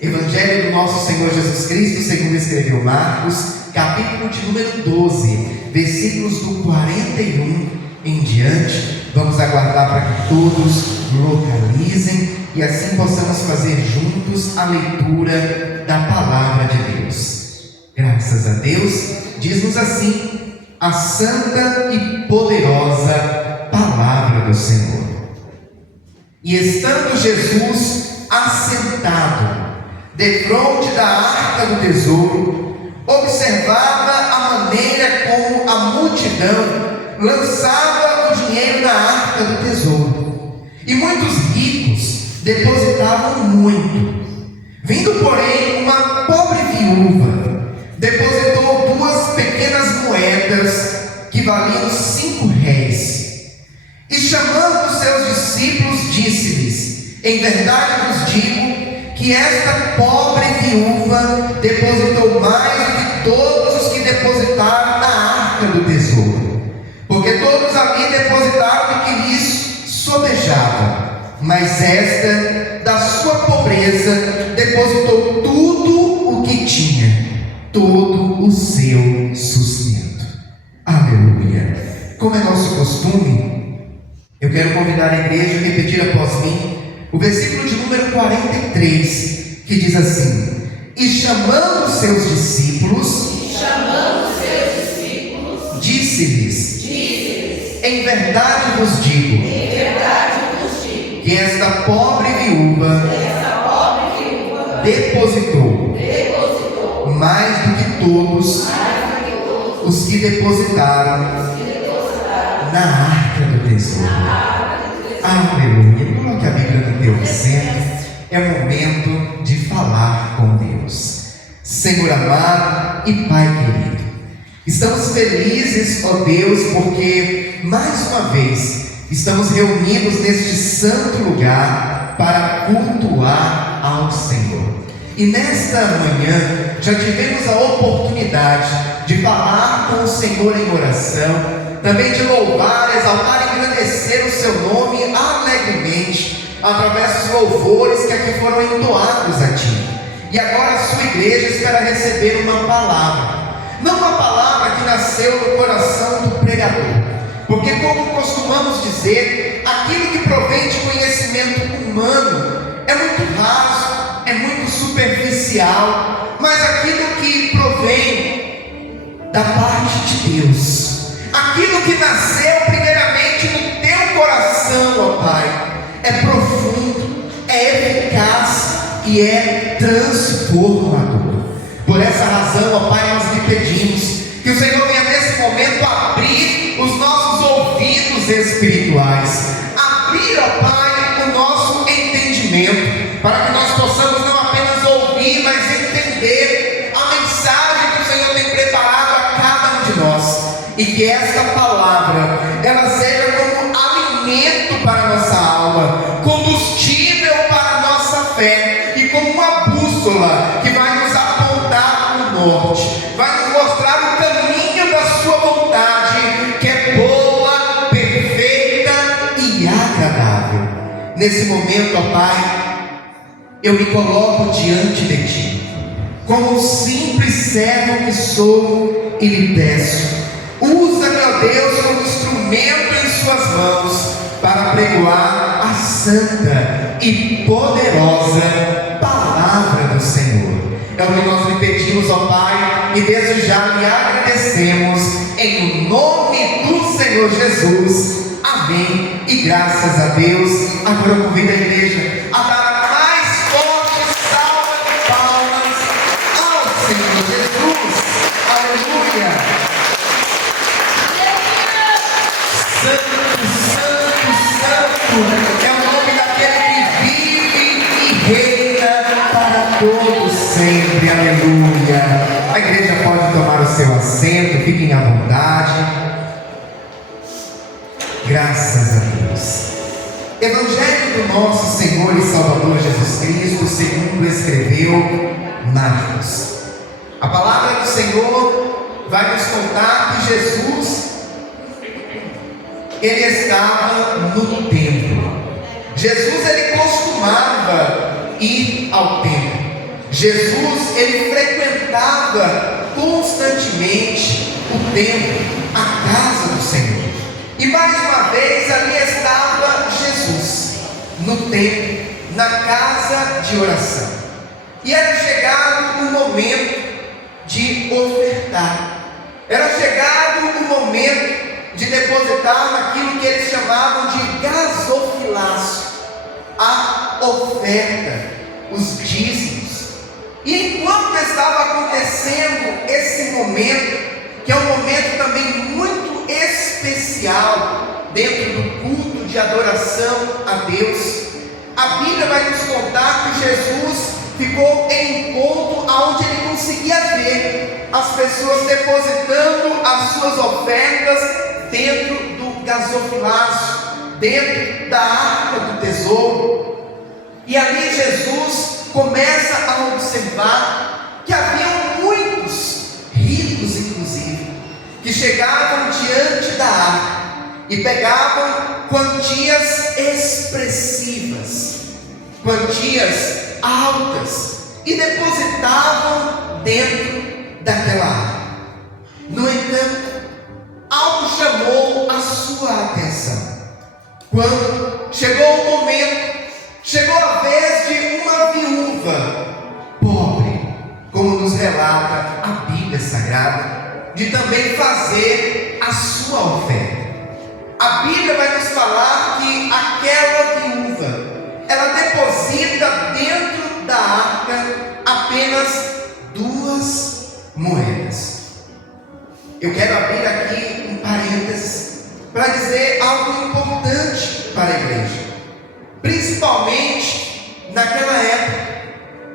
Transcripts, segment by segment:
Evangelho do nosso Senhor Jesus Cristo, segundo escreveu Marcos, capítulo de número 12, versículos do 41 em diante. Vamos aguardar para que todos localizem e assim possamos fazer juntos a leitura da palavra de Deus. Graças a Deus, diz-nos assim a santa e poderosa palavra do Senhor. E estando Jesus assentado defronte da arca do tesouro, observava a maneira como a multidão lançava o dinheiro na arca do tesouro, e muitos ricos depositavam muito. Vindo, porém, uma pobre viúva, depositou 2 pequenas moedas que valiam 5 réis. E chamando os seus discípulos, disse-lhes: em verdade vos digo que esta pobre viúva depositou mais do que todos os que depositaram na arca do tesouro, porque todos ali depositaram do que lhes sobejava, mas esta, da sua pobreza, depositou tudo o que tinha, todo o seu sustento. Aleluia! Como é nosso costume, eu quero convidar a igreja a repetir após mim o versículo de número 43, que diz assim: e chamando os seus discípulos, disse-lhes: em verdade vos digo, que esta pobre viúva depositou mais do que todos os que depositaram na arca do tesouro. Aleluia! Coloque a Bíblia no teu centro. É momento de falar com Deus. Senhor amado e Pai querido, estamos felizes, ó Deus, porque mais uma vez estamos reunidos neste santo lugar para cultuar ao Senhor. E nesta manhã já tivemos a oportunidade de falar com o Senhor em oração, também de louvar, exaltar e engrandecer o seu nome alegremente, através dos louvores que aqui foram entoados a Ti. E agora a sua igreja espera receber uma palavra, não uma palavra que nasceu no coração do pregador, porque, como costumamos dizer, aquilo que provém de conhecimento humano é muito raso, é muito superficial, mas aquilo que provém da parte de Deus, aquilo que nasceu primeiramente no teu coração, ó Pai, é profundo, é eficaz e é transformador. Por essa razão, ó Pai, nós lhe pedimos que o Senhor venha nesse momento abrir os nossos ouvidos espirituais, abrir, ó Pai, o nosso entendimento, para que nós possamos não apenas ouvir, mas entender a mensagem que o Senhor tem preparado a cada um de nós, e que esta palavra ela seja como alimento para a nossa alma, combustível para a nossa fé, e como uma bússola que vai nos apontar o norte, vai nos mostrar o caminho da sua vontade, que é boa, perfeita e agradável. Nesse momento, ó Pai, eu me coloco diante de Ti, como um simples servo que sou, e lhe peço: usa-me, ó Deus, como instrumento em suas mãos, para pregoar a santa e poderosa palavra do Senhor. É o que nós lhe pedimos, ó Pai, e desde já lhe agradecemos, em nome do Senhor Jesus. Amém. E graças a Deus. Agora eu convido a igreja a dar a mais forte salva de palmas ao Senhor Jesus. Aleluia. Santo, santo, santo é o nome daquele que vive e reina para todos sempre. Aleluia. A igreja pode tomar o seu assento, fiquem à vontade. Graças a Deus. Evangelho do nosso Senhor e Salvador Jesus Cristo, segundo escreveu Marcos. A palavra do Senhor vai nos contar que Jesus, ele estava no templo. Jesus, ele costumava ir ao templo. Jesus, ele frequentava constantemente o templo, a casa do Senhor. E mais uma vez ali estava Jesus, no templo, na casa de oração. E era chegado o momento de ofertar. Era chegado o momento de depositar naquilo que eles chamavam de gasofilácio, a oferta, os dízimos. E enquanto estava acontecendo esse momento, que é um momento também muito especial dentro do culto de adoração a Deus, a Bíblia vai nos contar que Jesus ficou em um ponto onde ele conseguia ver as pessoas depositando as suas ofertas dentro do gasofilácio, dentro da arca do tesouro. E ali Jesus começa a observar que havia muitos ricos, inclusive, que chegavam diante da arca e pegavam quantias expressivas, quantias altas, e depositavam dentro daquela arca. No entanto, algo chamou a sua atenção. Quando chegou o momento, chegou a vez de uma viúva pobre, como nos relata a Bíblia Sagrada, de também fazer a sua oferta. A Bíblia vai nos falar que aquela viúva, ela deposita dentro da arca apenas 2 moedas. Eu quero abrir aqui um parênteses para dizer algo importante para a igreja, principalmente naquela época.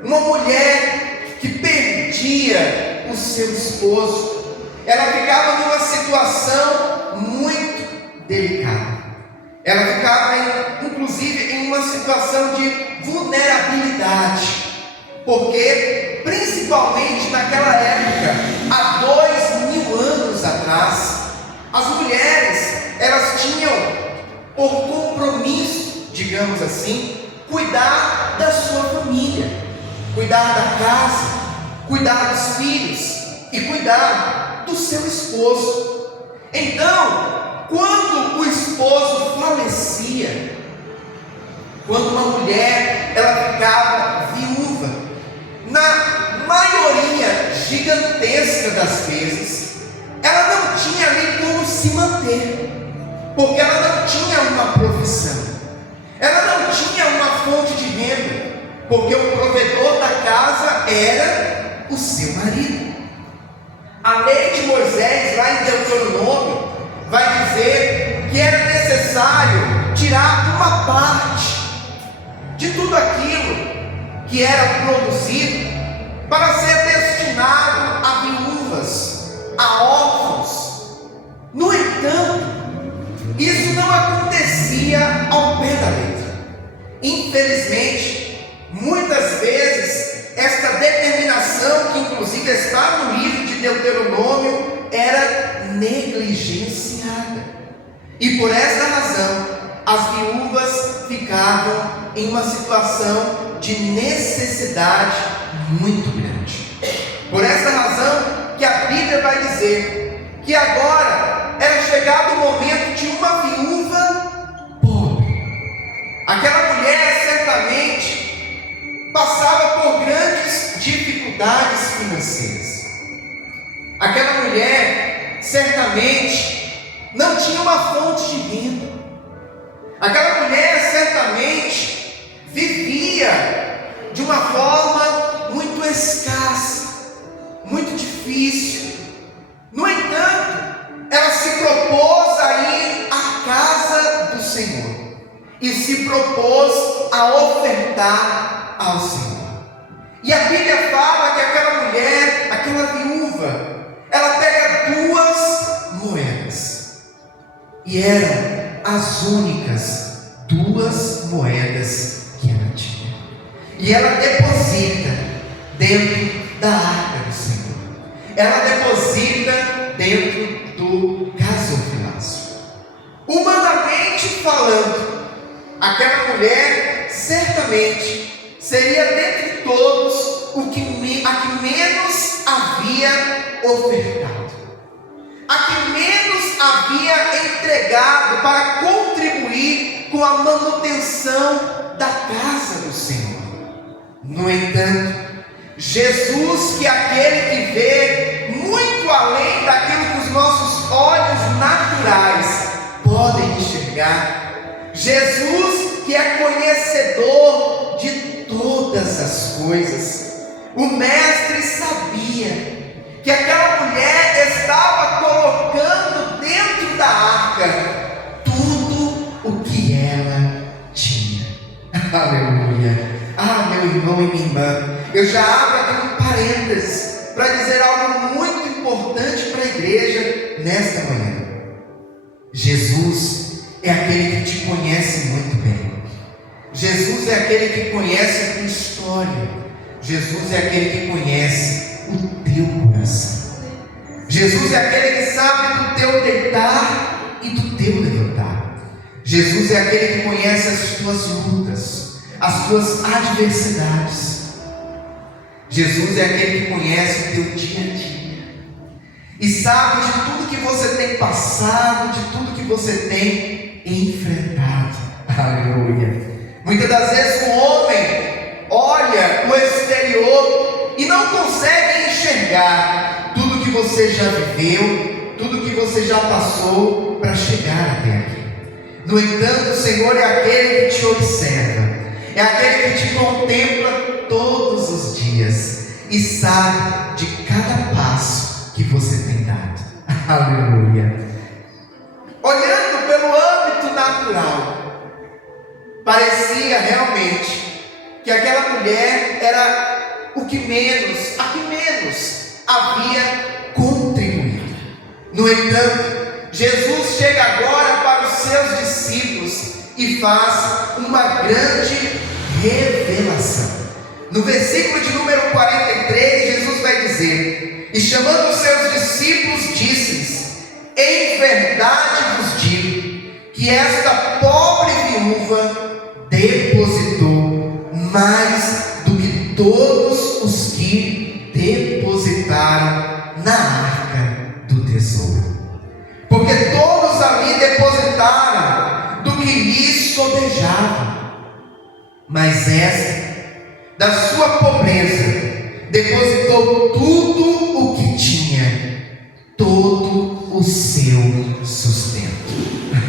Uma mulher que perdia o seu esposo, ela ficava numa situação muito delicada. Ela ficava inclusive em uma situação de vulnerabilidade, porque principalmente naquela época, há 2000 anos atrás, as mulheres, elas tinham por compromisso, digamos assim, cuidar da sua família, cuidar da casa, cuidar dos filhos e cuidar do seu esposo. Então, quando o esposo falecia, quando uma mulher ela ficava viúva, na maioria gigantesca das vezes, ela não tinha nem como se manter, porque ela não tinha uma profissão, ela não tinha uma fonte de renda, porque o provedor da casa era o seu marido. A lei de Moisés, lá em Deuteronômio, vai dizer que era necessário tirar uma parte de tudo aquilo que era produzido para ser destinado a viúvas, a órfãos. No entanto, isso não acontecia ao pé da letra. Infelizmente, muitas vezes, esta determinação, que inclusive está no livro de Deuteronômio, era negligenciada. E por esta razão, as viúvas ficavam em uma situação de necessidade muito grande. Por esta razão que a Bíblia vai dizer que agora era chegado o momento de uma viúva pobre. Aquela mulher certamente passava por grandes dificuldades financeiras. Aquela mulher certamente não tinha uma fonte de renda. Aquela mulher certamente vivia de uma forma muito escassa, muito difícil. No entanto, ela se propôs a ir à casa do Senhor e se propôs a ofertar ao Senhor. E a Bíblia fala que aquela mulher, aquela viúva, ela pega 2 moedas. E eram as únicas 2 moedas que ela tinha. E ela deposita dentro da arca do Senhor. Ela deposita dentro do gasofilácio. Humanamente falando, aquela mulher certamente seria dentre todos a que menos havia ofertado, a que menos havia entregado para contribuir com a manutenção da casa do Senhor. No entanto, Jesus, que é aquele que vê muito além daquilo que os nossos olhos naturais podem enxergar, Jesus, que é conhecedor de todas as coisas, o Mestre sabia que aquela mulher estava colocando dentro da arca tudo o que ela tinha. Aleluia! Ah, meu irmão e minha irmã, eu já abro aqui um parênteses para dizer algo muito importante para a igreja nesta manhã. Jesus é aquele que te conhece muito bem. Jesus é aquele que conhece a tua história. Jesus é aquele que conhece o teu coração. Jesus é aquele que sabe do teu deitar e do teu levantar. Jesus é aquele que conhece as tuas lutas, as tuas adversidades. Jesus é aquele que conhece o teu dia a dia e sabe de tudo que você tem passado, de tudo que você tem enfrentado. Aleluia! Muitas das vezes o homem olha o exterior e não consegue enxergar tudo que você já viveu, tudo que você já passou para chegar até aqui. No entanto, o Senhor é aquele que te observa, é aquele que te contempla todos os dias e sabe de cada passo que você tem dado. Aleluia! Olhando pelo âmbito natural, parecia realmente que aquela mulher era a que menos havia contribuído. No entanto, Jesus chega agora para os seus discípulos e faz uma grande revelação. No versículo de número 43, Jesus vai dizer: e chamando os seus discípulos, disse-lhes: em verdade vos digo que esta pobre viúva depositou mais do que todos os que depositaram na arca do tesouro. Porque todos ali depositaram do que lhes sobejava, mas esta, da sua pobreza, depositou tudo o que tinha, todo o seu sustento.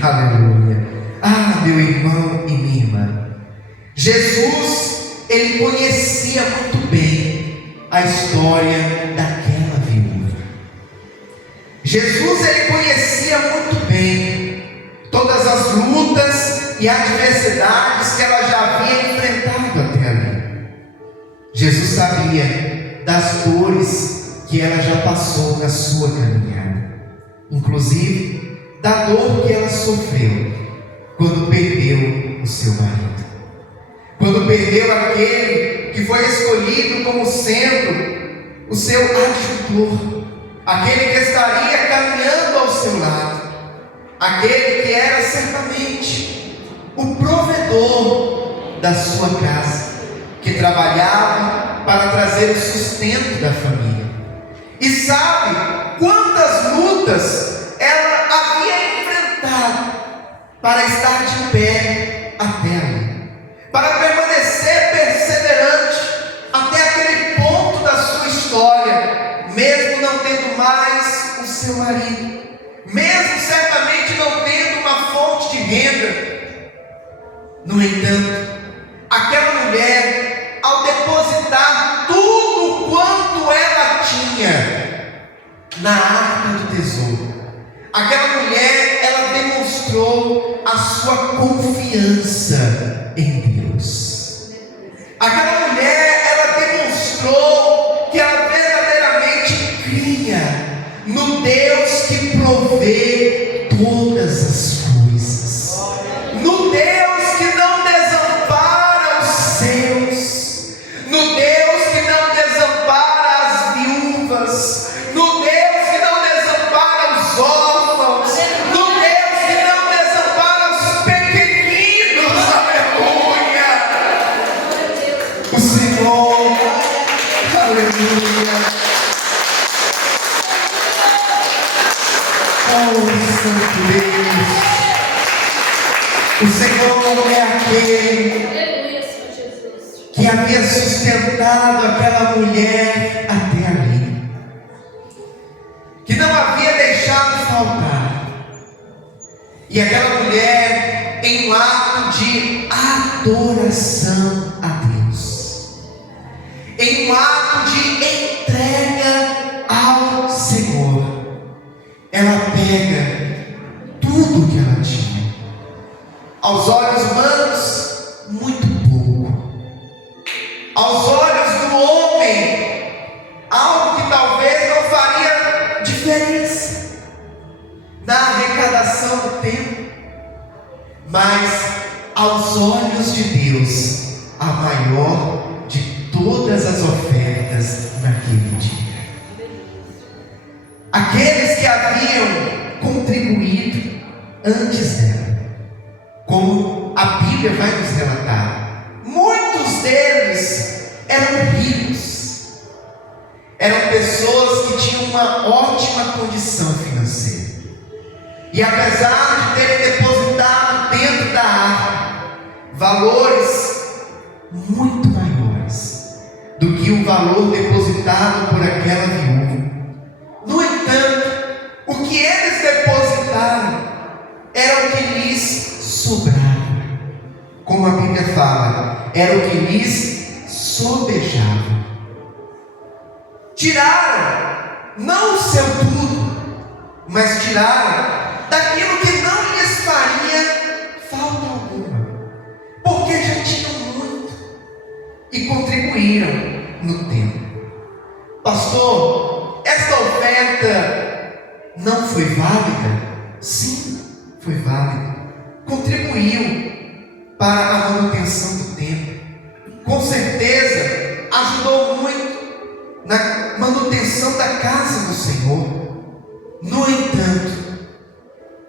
Aleluia! Ah, meu irmão e minha irmã, Jesus, ele conhecia muito bem a história daquela viúva. Jesus, ele conhecia muito bem todas as lutas e adversidades que ela já havia enfrentado até ali. Jesus sabia das dores que ela já passou na sua caminhada, inclusive da dor que ela sofreu quando perdeu o seu marido, quando perdeu aquele que foi escolhido como sendo o seu ajudador, aquele que estaria caminhando ao seu lado, aquele que era certamente o provedor da sua casa, que trabalhava para trazer o sustento da família. E sabe quantas lutas ela havia enfrentado para estar de pé até ali, para permanecer perseverante até aquele ponto da sua história, mesmo não tendo mais o seu marido, mesmo certamente não tendo uma fonte de renda. No entanto, aquela mulher, ao depositar tudo quanto ela tinha na arca do tesouro, aquela mulher, ela demonstrou a sua confiança em Deus. Aquela mulher, ela demonstrou que ela verdadeiramente cria no Deus que provê todas as coisas, no Deus que não desampara os seus, no Deus que não desampara as viúvas, no Deus que não desampara os órfãos, no Deus que não desampara os pequeninos. Aleluia! Aleluia. Oh, Santo Deus. O Senhor é aquele que havia sustentado aquela mulher até ali, que não havia deixado faltar. E aquela mulher, em um ato de adoração a Deus, em um ato de entrega ao Senhor, ela pega tudo que ela tinha. Aos olhos humanos, muito pouco. Aos olhos do homem, algo que talvez não faria diferença na arrecadação do templo, mas aos olhos de Deus, a maior de todas as ofertas naquele dia. Aqueles que haviam contribuído antes dela, como a Bíblia vai nos relatar, muitos deles eram ricos, eram pessoas que tinham uma ótima condição financeira, e apesar de terem depositado dentro da arca valores muito maiores do que o valor depositado por aquela viúva, no entanto, o que eles depositaram era o que lhes sobrava. Como a Bíblia fala, era o que lhes sobejava. Tiraram, não o seu tudo, mas tiraram daquilo que não lhes faria falta alguma, porque já tinham muito e contribuíram no tempo. Pastor, esta oferta não foi válida? Sim, foi válida. Contribuiu para a manutenção do templo. Com certeza, ajudou muito na manutenção da casa do Senhor. No entanto,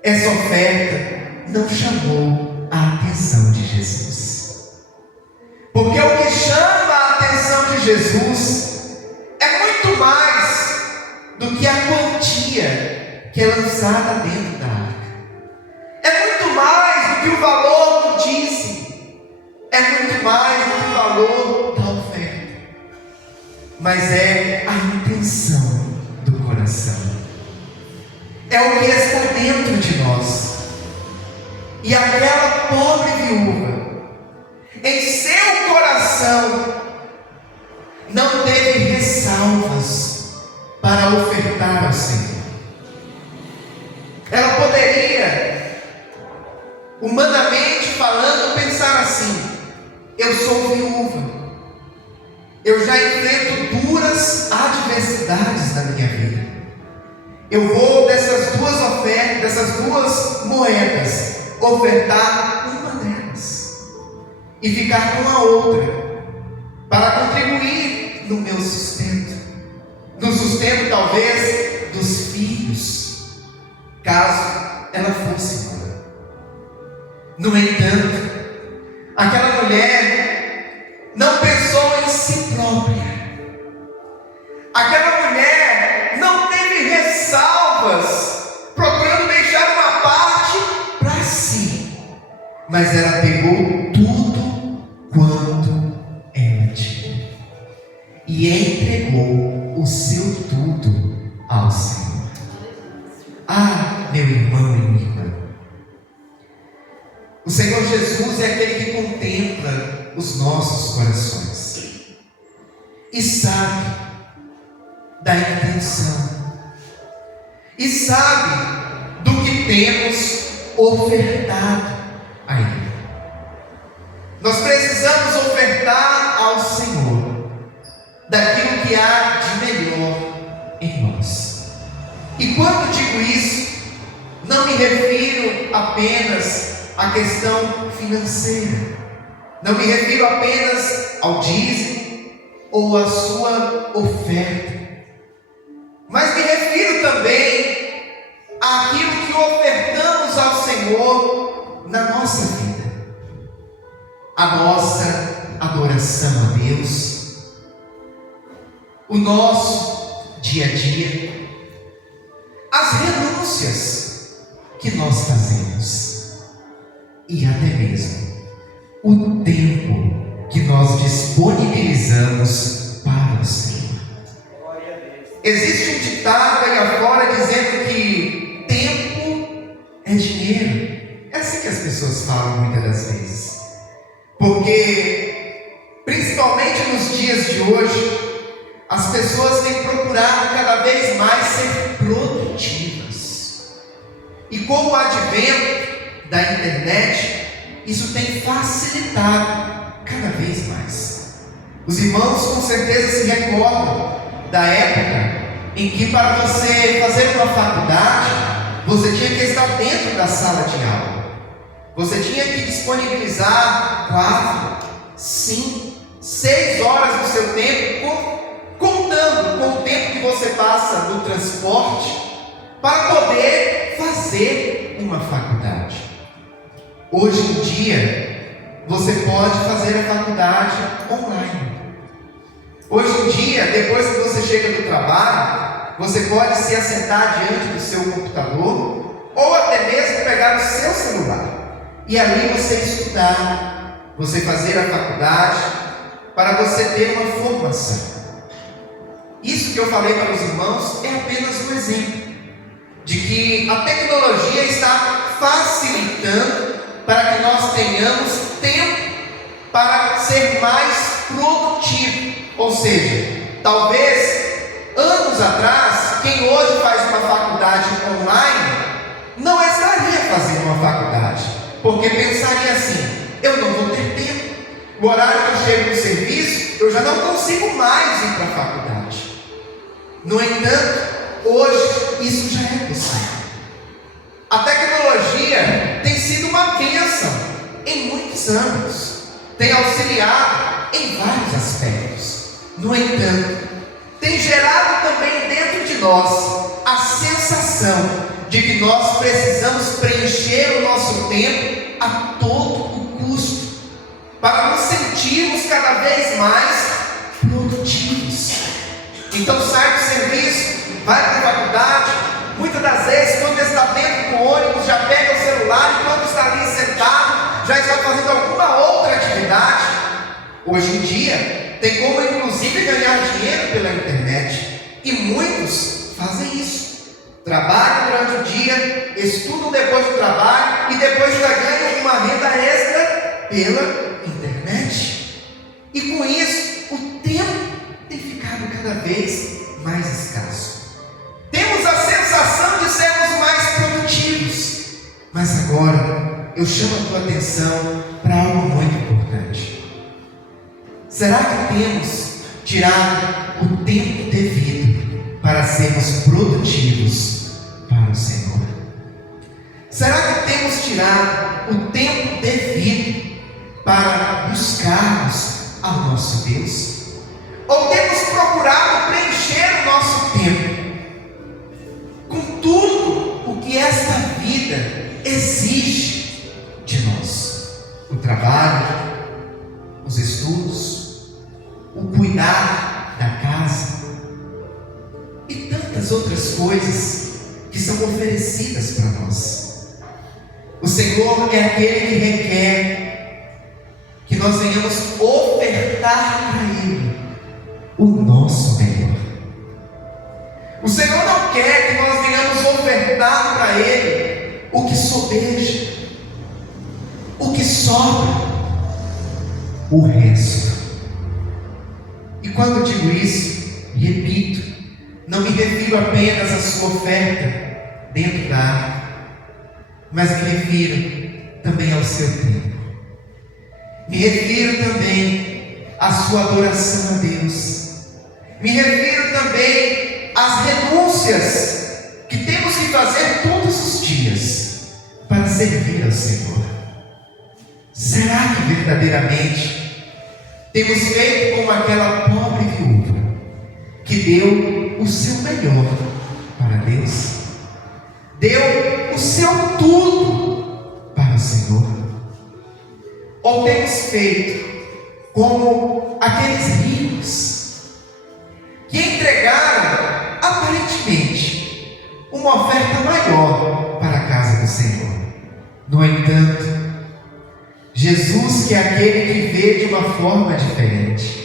essa oferta não chamou a atenção de Jesus. Porque o que chama a atenção de Jesus é muito mais do que a quantia que é lançada dentro da arca. É muito mais do que o valor do dízimo. É muito mais do que o valor da oferta. Mas é a intenção do coração. É o que está dentro de nós. E aquela pobre viúva, em seu coração, não teve ressalvas para ofertar ao Senhor. Ela poderia, humanamente falando, pensar assim: eu sou viúva, eu já enfrento duras adversidades na minha vida, eu vou dessas duas ofertas, dessas duas moedas, ofertar uma delas e ficar com a outra, para contribuir no meu sustento, no sustento talvez dos filhos, caso ela fosse mãe. No entanto, aquela mulher não pensou em si própria. Aquela mulher não teve ressalvas, procurando deixar uma parte para si, mas ela pegou tudo quanto ela tinha e entregou o seu tudo ao Senhor. Ah, meu irmão e minha irmã, o Senhor Jesus é aquele que contempla os nossos corações e sabe da intenção, e sabe do que temos ofertado a Ele. Nós precisamos ofertar ao Senhor daquilo que há de melhor em nós. E quando digo isso, não me refiro apenas à questão financeira, não me refiro apenas ao dízimo ou à sua oferta, mas me refiro também àquilo que ofertamos ao Senhor na nossa vida, a nossa adoração a Deus, o nosso dia a dia, as renúncias que nós fazemos e até mesmo o tempo que nós disponibilizamos para o Senhor. Existe um ditado aí afora dizendo que tempo é dinheiro. É assim que as pessoas falam muitas das vezes. Porque, principalmente nos dias de hoje, as pessoas têm procurado cada vez mais ser produtivas. E com o advento da internet, isso tem facilitado cada vez mais. Os irmãos com certeza se recordam da época em que, para você fazer uma faculdade, você tinha que estar dentro da sala de aula. Você tinha que disponibilizar 4, 5, 6 horas do seu tempo, contando com o tempo que você passa no transporte, para poder fazer uma faculdade. Hoje em dia, você pode fazer a faculdade online. Hoje em dia, depois que você chega do trabalho, você pode se assentar diante do seu computador, ou até mesmo pegar o seu celular e ali você estudar, você fazer a faculdade, para você ter uma formação. Isso que eu falei para os irmãos é apenas um exemplo de que a tecnologia está facilitando para que nós tenhamos tempo para ser mais produtivo. Ou seja, talvez anos atrás, quem hoje faz uma faculdade online não estaria fazendo uma faculdade, porque pensaria assim: eu não vou ter tempo, o horário que eu chego no serviço, eu já não consigo mais ir para a faculdade. No entanto, hoje isso já é possível. A tecnologia tem sido uma bênção em muitos âmbitos, tem auxiliado em vários aspectos. No entanto, tem gerado também dentro de nós a sensação de que nós precisamos preencher o nosso tempo a todo o custo, para nos sentirmos cada vez mais produtivos. Então sai do serviço, vai para a faculdade, muitas das vezes quando está dentro do ônibus, já pega o celular, e quando está ali sentado, já está fazendo alguma outra atividade. Hoje em dia, tem como inclusive ganhar dinheiro pela internet, e muitos fazem isso. Trabalham durante o dia, estudam depois do trabalho, e depois já ganham uma renda extra pela internet. E com isso, o tempo tem ficado cada vez mais escasso. Temos a sensação de sermos mais produtivos, mas agora eu chamo a tua atenção para algo muito importante. Será que temos tirado o tempo devido para sermos produtivos para o Senhor? Será que temos tirado o tempo devido para buscarmos ao nosso Deus? Ou temos procurado preencher o nosso tempo com tudo o que esta vida exige de nós? O trabalho, os estudos, o cuidar da casa e tantas outras coisas que são oferecidas para nós. O Senhor é aquele que requer que nós venhamos ofertar para Ele o nosso melhor. O Senhor não quer que nós venhamos ofertar para Ele o que sobeja, o que sobra, o resto. E quando eu digo isso, repito, não me refiro apenas à sua oferta dentro da arca, mas me refiro também ao seu tempo. Me refiro também à sua adoração a Deus. Me refiro também às renúncias que temos que fazer todos os dias para servir ao Senhor. Será que verdadeiramente temos feito como aquela pobre viúva que deu o seu melhor para Deus? Deu o seu tudo para o Senhor? Ou temos feito como aqueles ricos que uma oferta maior para a casa do Senhor. No entanto, Jesus, que é aquele que vê de uma forma diferente,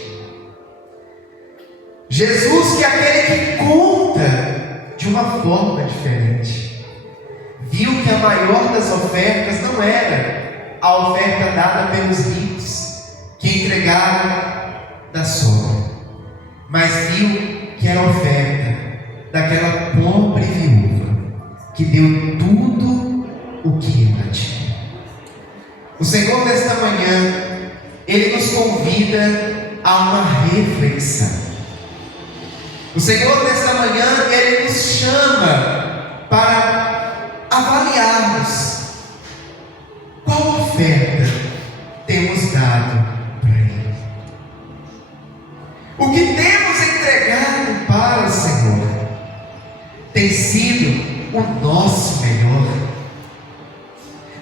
Jesus, que é aquele que conta de uma forma diferente, viu que a maior das ofertas não era a oferta dada pelos ricos, que entregaram da sobra, mas viu que era a oferta daquela pobre viúva, que deu tudo o que ela tinha. O Senhor, nesta manhã, Ele nos convida a uma reflexão. O Senhor, nesta manhã, Ele nos chama para avaliarmos qual oferta temos dado para Ele. O que temos entregado para o Senhor tem sido o nosso melhor,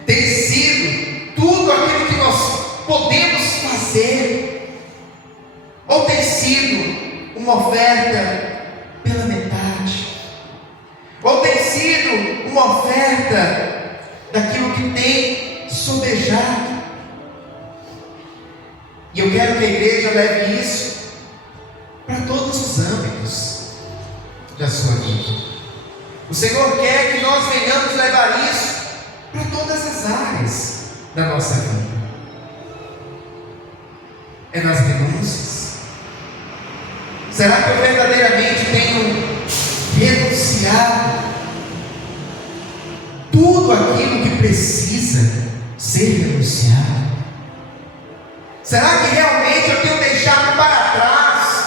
tem sido tudo aquilo que nós podemos fazer, ou tem sido uma oferta pela metade, ou tem sido uma oferta daquilo que tem sobejado? E eu quero que a igreja leve isso para todos os âmbitos da sua vida. O Senhor quer que nós venhamos levar isso para todas as áreas da nossa vida. É nas renúncias. Será que eu verdadeiramente tenho renunciado tudo aquilo que precisa ser renunciado? Será que realmente eu tenho deixado para trás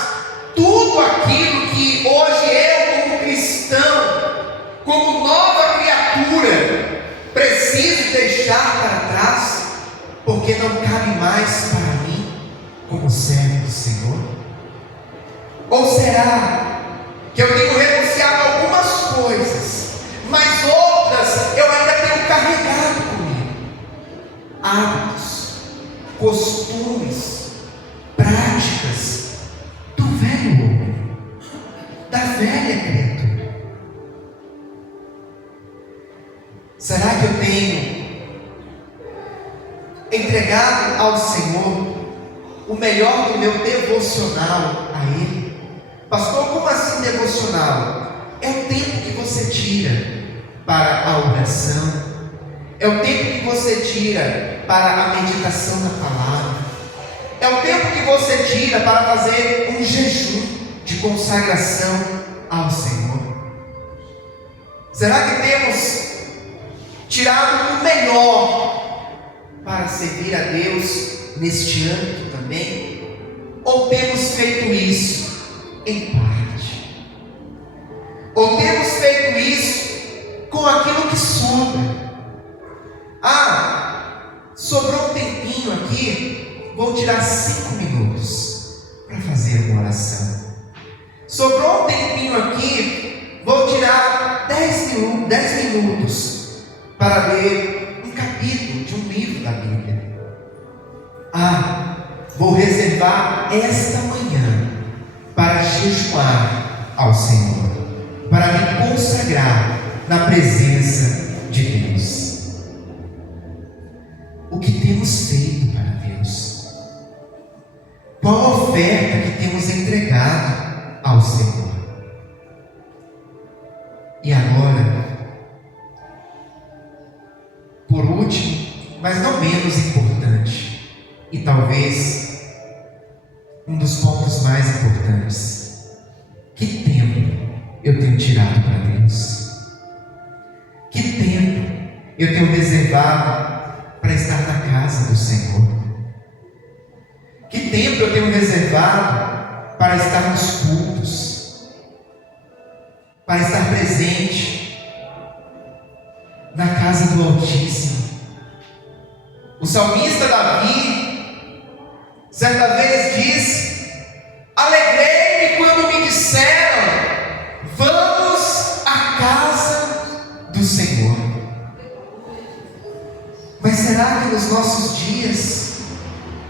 tudo aquilo que hoje eu, como cristão, como nova criatura, preciso deixar para trás, porque não cabe mais para mim como servo do Senhor? Ou será que eu tenho renunciado a algumas coisas, mas outras eu ainda tenho carregado comigo? Hábitos, costumes, práticas do velho homem, da velha criatura. Será que eu tenho entregado ao Senhor o melhor do meu devocional a Ele? Pastor, como assim devocional? É o tempo que você tira para a oração, é o tempo que você tira para a meditação da palavra, é o tempo que você tira para fazer um jejum de consagração ao Senhor. Será que temos tirado o melhor para servir a Deus neste âmbito também? Ou temos feito isso em parte? Ou temos feito isso com aquilo que sobra? Sobrou um tempinho aqui, vou tirar 5 minutos para fazer uma oração. Sobrou um tempinho aqui, vou tirar 10 minutos para ler um capítulo de um livro da Bíblia. Vou reservar esta manhã para jejuar ao Senhor, para me consagrar na presença de Deus. O que temos feito para Deus? Qual a oferta que temos entregado ao Senhor? E agora, por último, mas não menos importante, e talvez um dos pontos mais importantes: que tempo eu tenho tirado para Deus? Que tempo eu tenho reservado para estar na casa do Senhor? Que tempo eu tenho reservado para estar nos cultos, para estar presente na casa do Altíssimo? O salmista Davi, certa vez disse: alegrei-me quando me disseram, vamos à casa do Senhor. Mas será que nos nossos dias,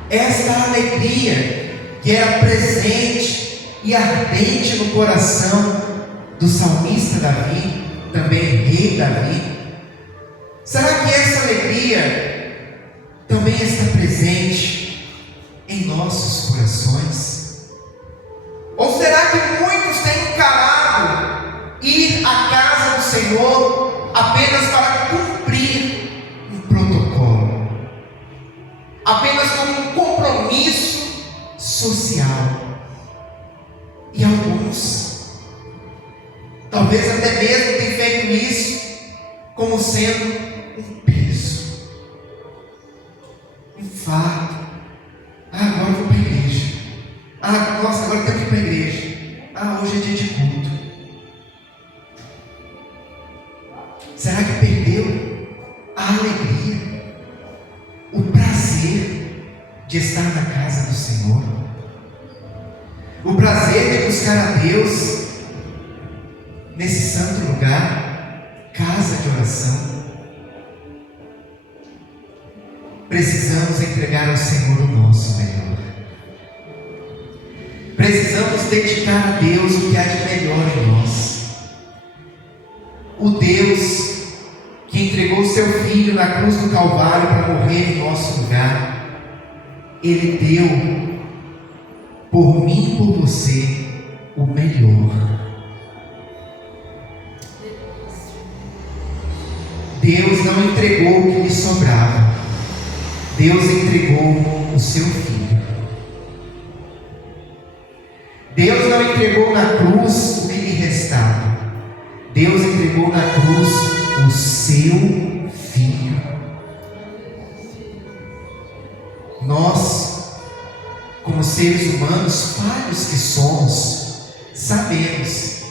esta alegria que era presente e ardente no coração do salmista Davi, também rei Davi? Será que essa alegria também está presente em nossos corações? Ou será que muitos têm encarado ir à casa do Senhor apenas para cumprir um protocolo, apenas como um compromisso social? E alguns, talvez até mesmo, têm feito isso como sendo um peso, um fardo. Agora eu vou para a igreja. Nossa, agora eu tenho que ir para a igreja. Hoje é dia de culto. Será que perdeu a alegria, o prazer de estar na casa do Senhor? O prazer de buscar a Deus nesse santo lugar, casa de oração? Precisamos entregar ao Senhor o nosso melhor. Precisamos dedicar a Deus o que há de melhor em nós. O Deus que entregou o seu Filho na cruz do Calvário para morrer em nosso lugar, Ele deu por mim e por você o melhor. Deus não entregou o que lhe sobrava. Deus entregou o seu Filho. Deus não entregou na cruz o que lhe restava. Deus entregou na cruz o seu Filho. Nós, como seres humanos falhos que somos, sabemos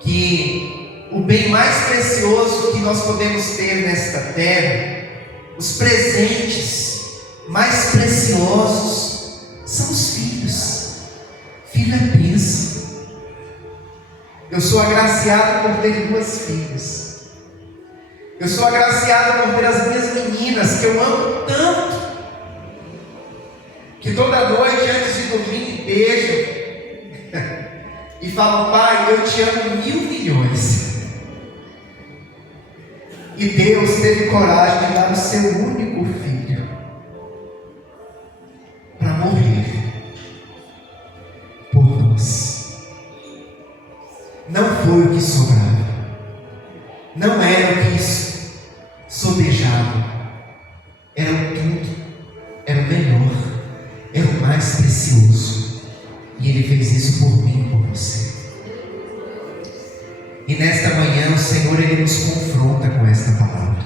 que o bem mais precioso que nós podemos ter nesta terra, os presentes mais preciosos, são os filhos. Filho é bênção. Eu sou agraciado por ter 2 filhas. Eu sou agraciado por ter as minhas meninas, que eu amo tanto, que toda noite antes de dormir me beijam e falam: pai, eu te amo 1.000 milhões. E Deus teve coragem de dar o seu único filho para morrer por nós. Não foi o que sobrava, não era o que sobejava, era o tudo, era o melhor, era o mais precioso. E Ele fez isso por mim e por você. E nesta manhã o Senhor, Ele nos confronta com esta palavra.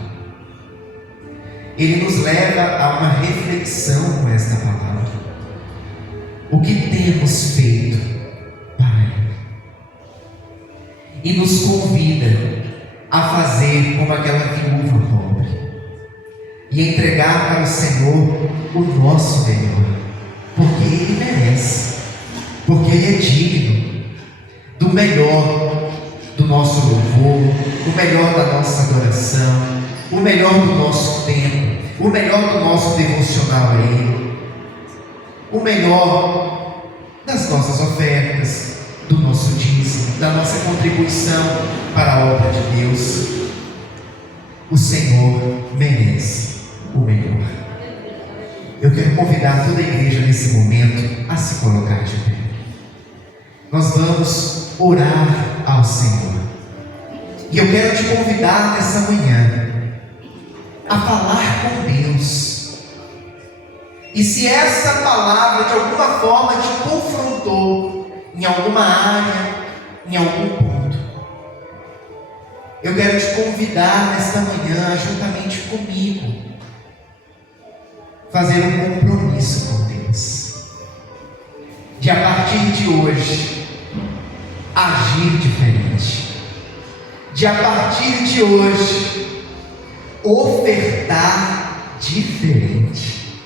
Ele nos leva a uma reflexão com esta palavra. O que temos feito para Ele? E nos convida a fazer como aquela viúva pobre e entregar para o Senhor o nosso melhor, porque Ele merece, porque Ele é digno do melhor do nosso louvor, o melhor da nossa adoração, o melhor do nosso tempo, o melhor do nosso devocional a Ele, o melhor das nossas ofertas, do nosso dízimo, da nossa contribuição para a obra de Deus. O Senhor merece o melhor. Eu quero convidar toda a igreja nesse momento a se colocar de pé. Nós vamos orar ao Senhor. E eu quero te convidar nessa manhã a falar com Deus. E se essa palavra de alguma forma te confrontou em alguma área, em algum ponto, eu quero te convidar nesta manhã, juntamente comigo, fazer um compromisso com Deus, de a partir de hoje agir diferente, de a partir de hoje ofertar diferente,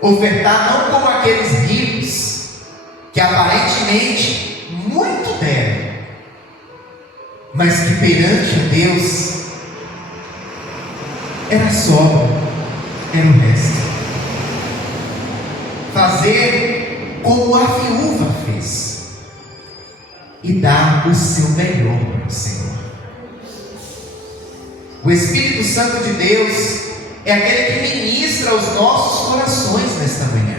ofertar não como aqueles ricos que aparentemente muito deram, mas que perante a Deus era sobra, era o resto. Fazer como a viúva fez. e dar o seu melhor para o Senhor. O Espírito Santo de Deus é aquele que ministra aos nossos corações nesta manhã.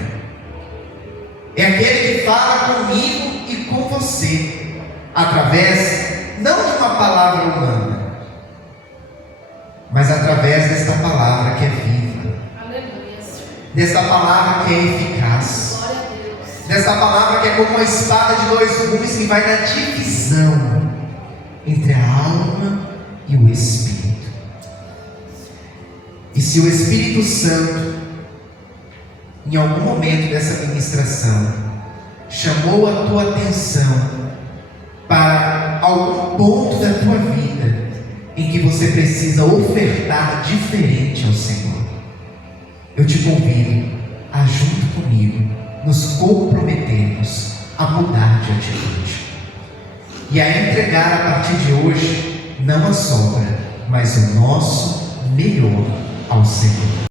É aquele que fala comigo e com você, através não de uma palavra humana, mas através desta palavra que é viva, desta palavra que é eficaz, desta palavra que é como uma espada de dois gumes que vai na divisão entre a alma e o Espírito. E se o Espírito Santo, em algum momento dessa ministração, chamou a tua atenção para algum ponto da tua vida em que você precisa ofertar diferente ao Senhor, eu te convido a, junto comigo, nos comprometermos a mudar de atitude e a entregar a partir de hoje não a sobra, mas o nosso melhor ao Senhor.